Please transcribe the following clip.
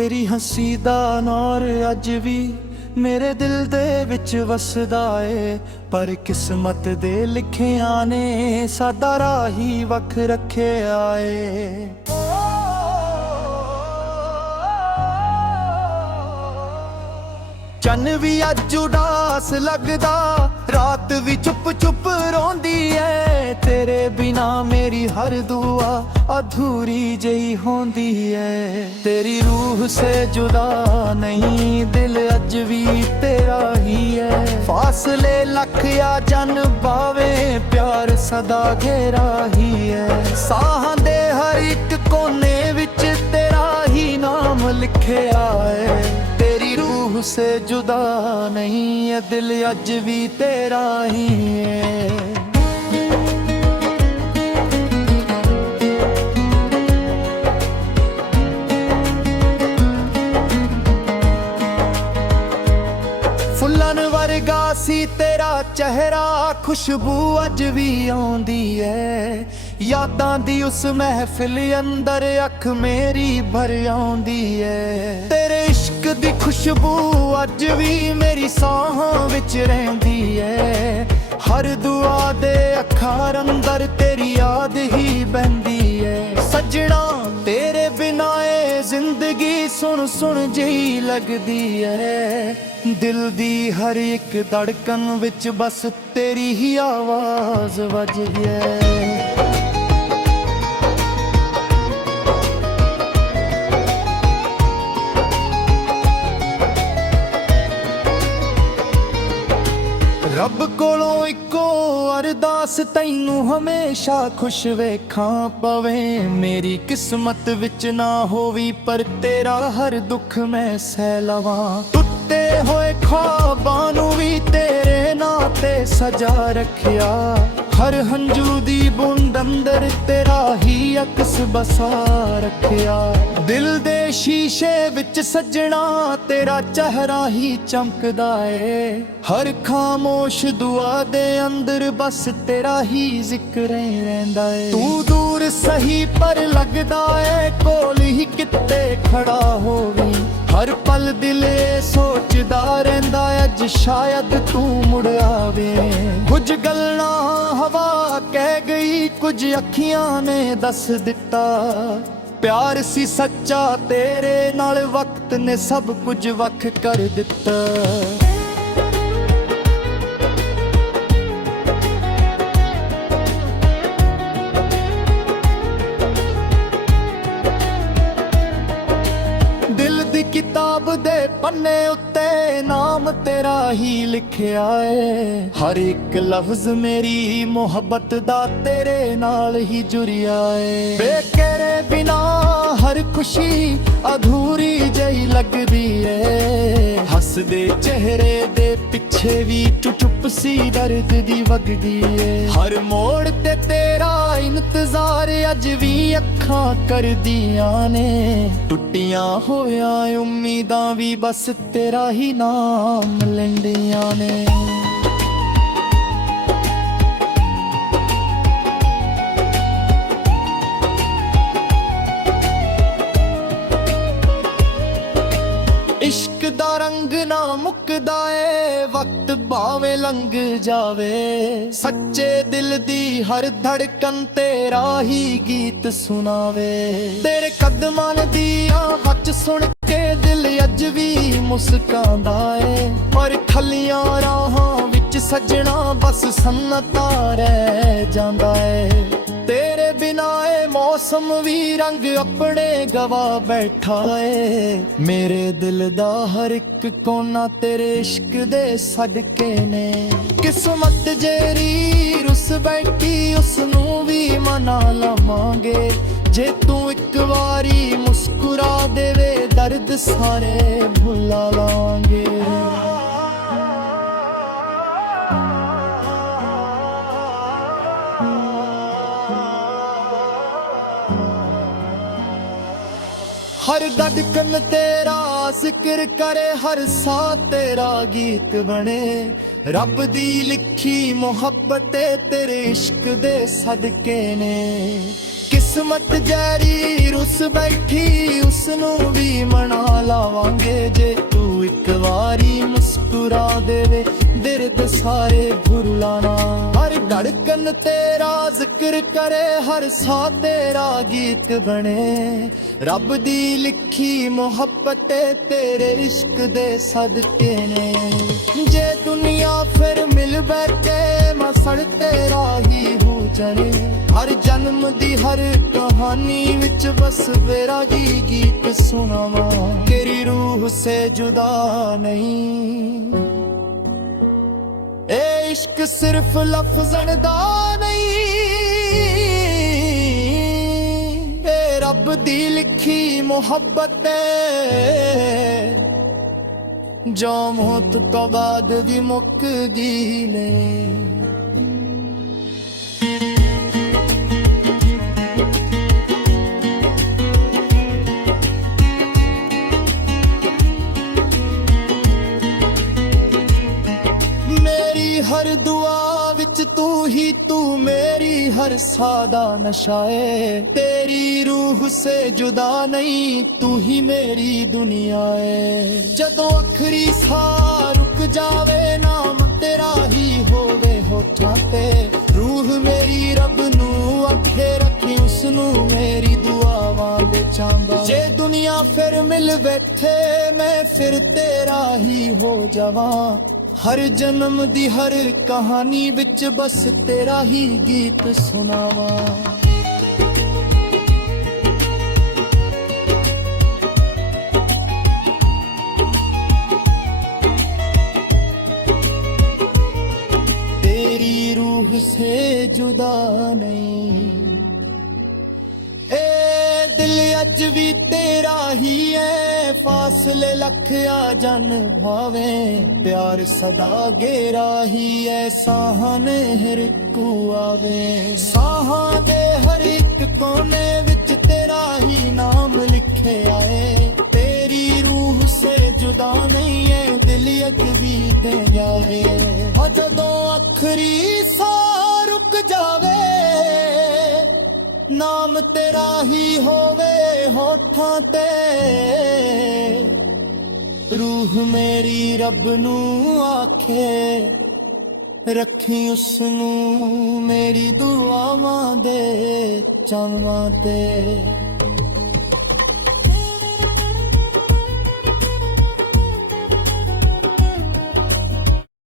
तेरी हंसी दा नौर अज भी मेरे दिल दे विच वसदा ए। पर किस्मत दे लिखिया ने सादा राही वख रखे आए। चन्न भी अज उदास लगदा, रात भी चुप चुप रोंदी है। तेरे बिना मेरी हर दुआ अधूरी जही होंदी है। तेरी रूह से जुदा नहीं दिल अज भी तेरा ही है। फासले लख या जन बावे प्यार सदा घेरा ही है। साहां दे हर एक कोने विच तेरा ही नाम लिखिया है। तेरी रूह से जुदा नहीं है दिल अज भी तेरा ही है। फुल्लन वर्गा सी तेरा चेहरा, खुशबू अज भी आउंदी है। यादां दी उस महफिल अंदर अख मेरी भर आउंदी है। तेरे इश्क दी खुशबू अज भी मेरी साहां विच रहिंदी है। हर दुआ दे अखार अंदर तेरी याद ही बहंदी है। सजना तेरे बिना ए जिंदगी सुन सुन जी लगदी है। दिल दी हर एक धड़कन विच बस तेरी ही आवाज वजदी है। रब कोलों इको अरदास तैनू हमेशा खुश वेखां पवे। मेरी किस्मत विच ना होवी पर तेरा हर दुख मैं सह लवां। टुटे होए ख्वाबां नू भी तेरे नाते सजा रखिया। हर हंजू दी बूंद अंदर तेरा ही अक्स बसा रखिया। दिल दे शीशे विच सजना तेरा चेहरा ही चमकदा है। हर खामोश दुआ दे अंदर बस तेरा ही जिक्र रहिंदा है। तू दूर सही पर लगदा है कोल ही किते खड़ा होवी। हर पल दिले सोचदा रहिंदा अज शायद तू मुड़ आवे। कुछ गल्लां हवा कह गई, कुछ अखियां ने दस दिता। प्यार सी सच्चा तेरे नाल वक्त ने सब कुछ वख कर दिता। दिल दी किताब दे पन्ने उत्ते नाम तेरा ही लिखिया है। हर एक लफ्ज मेरी मोहब्बत दा तेरे नाल ही जुड़िया है। बेकेरे बिना हर खुशी अधूरी जही लगदी है। हसदे चेहरे दे पिछे भी चुप सी दर्द दी वगदी है। हर मोड़ ते तेरा इंतजार अज भी अखां करदियां ने। टुटियां होया उम्मीदां भी बस तेरा ही नाम लैंदियां ने। इश्क दा रंग ना मुकदा ए वक्त भावें लंघ जावे। सच्चे दिल दी हर धड़कन तेरा ही गीत सुनावे। तेरे कदमां दी आवाज़ सुन के दिल अज भी मुस्कांदा ए। पर खलियां राहां विच सजना बस सन्नता रह जांदा है। तेरे बिना ए मौसम भी रंग अपने गवा बैठा है। मेरे दिल दा हर एक कोना तेरे इश्क दे सदके ने। किस्मत जेरी रुस बैठी उसनू भी मना लवांगे। जे तू एक बारी मुस्कुरा देवे दर्द सारे भुला लांगे। हर धड़कन तेरा जिक्र करे, हर सा तेरा गीत बने। रब दी लिखी मोहब्बत तेरे इश्क दे सदके ने। ਕਿਸਮਤ ਜੈਰੀ ਰੁੱਸ ਬੈਠੀ ਉਸ ਨੂੰ ਵੀ ਮਨਾ ਲਾਵਾਂਗੇ ਜੇ ਤੂੰ ਇੱਕ ਵਾਰੀ ਮੁਸਕਰਾ ਦੇਵੇ ਦਿਰਦ ਸਾਰੇ ਭੁਲਾਣਾ ਹਰ ਧੜਕਨ ਤੇਰਾ ਜ਼ਿਕਰ ਕਰੇ ਹਰ ਸਾਹ ਤੇਰਾ ਗੀਤ ਬਣੇ ਰੱਬ ਦੀ ਲਿਖੀ ਮੁਹੱਬਤ ਤੇਰੇ ਇਸ਼ਕ ਦੇ ਸਦਕੇ ਨੇ ਜੇ ਦੁਨੀਆ ਫਿਰ ਮਿਲ ਬੈਠੇ ਮਸੜ ਤੇਰਾ ਹੀ ਹੋ ਜਾਣੇ ਹਰ ਜਨਮ ਦੀ ਹਰ ਕਹਾਣੀ ਵਿੱਚ ਬਸ ਮੇਰਾ ਹੀ ਗੀਤ ਸੁਣਾਵਾਂ ਤੇਰੀ ਰੂਹ ਸੇ ਜੁਦਾ ਨਹੀਂ ਇਹ ਇਸ਼ਕ ਸਿਰਫ ਲਫ਼ਜ਼ਾਂ ਦਾ ਨਹੀਂ ਇਹ ਰੱਬ ਦੀ ਲਿਖੀ ਮੁਹੱਬਤ ਜੋ ਮੌਤ ਤੋਂ ਬਾਅਦ ਵੀ ਮੁੱਕ ਗਈ ਨੇ हर दुआ विच तू ही तू मेरी हर सादा नशाए तेरी रूह से जुदा नहीं तू ही मेरी दुनिया है जदों आखरी सा रुक जावे नाम तेरा ही होवे होठां ते रूह मेरी रब नू अखे रखी उसनू मेरी दुआवां दे चांबा जे दुनिया फिर मिल बैठे मैं फिर तेरा ही हो जावां हर जन्म दी हर कहानी विच बस तेरा ही गीत सुनावा तेरी रूह से जुदा नहीं दिल अज भी तेरा ही है फासले लख आ जन भावे प्यार सदा गेरा ही है साहन हर को आवे साहां दे हर एक कोने विच तेरा ही नाम लिखे आए तेरी रूह से जुदा नहीं है दिल अज भी दे जावे जदों आखरी सा रुक जावे नाम तेरा ही होवे होठां ते रूह मेरी रब नू आखे रखी उसनू मेरी दुआवां दे चावां ते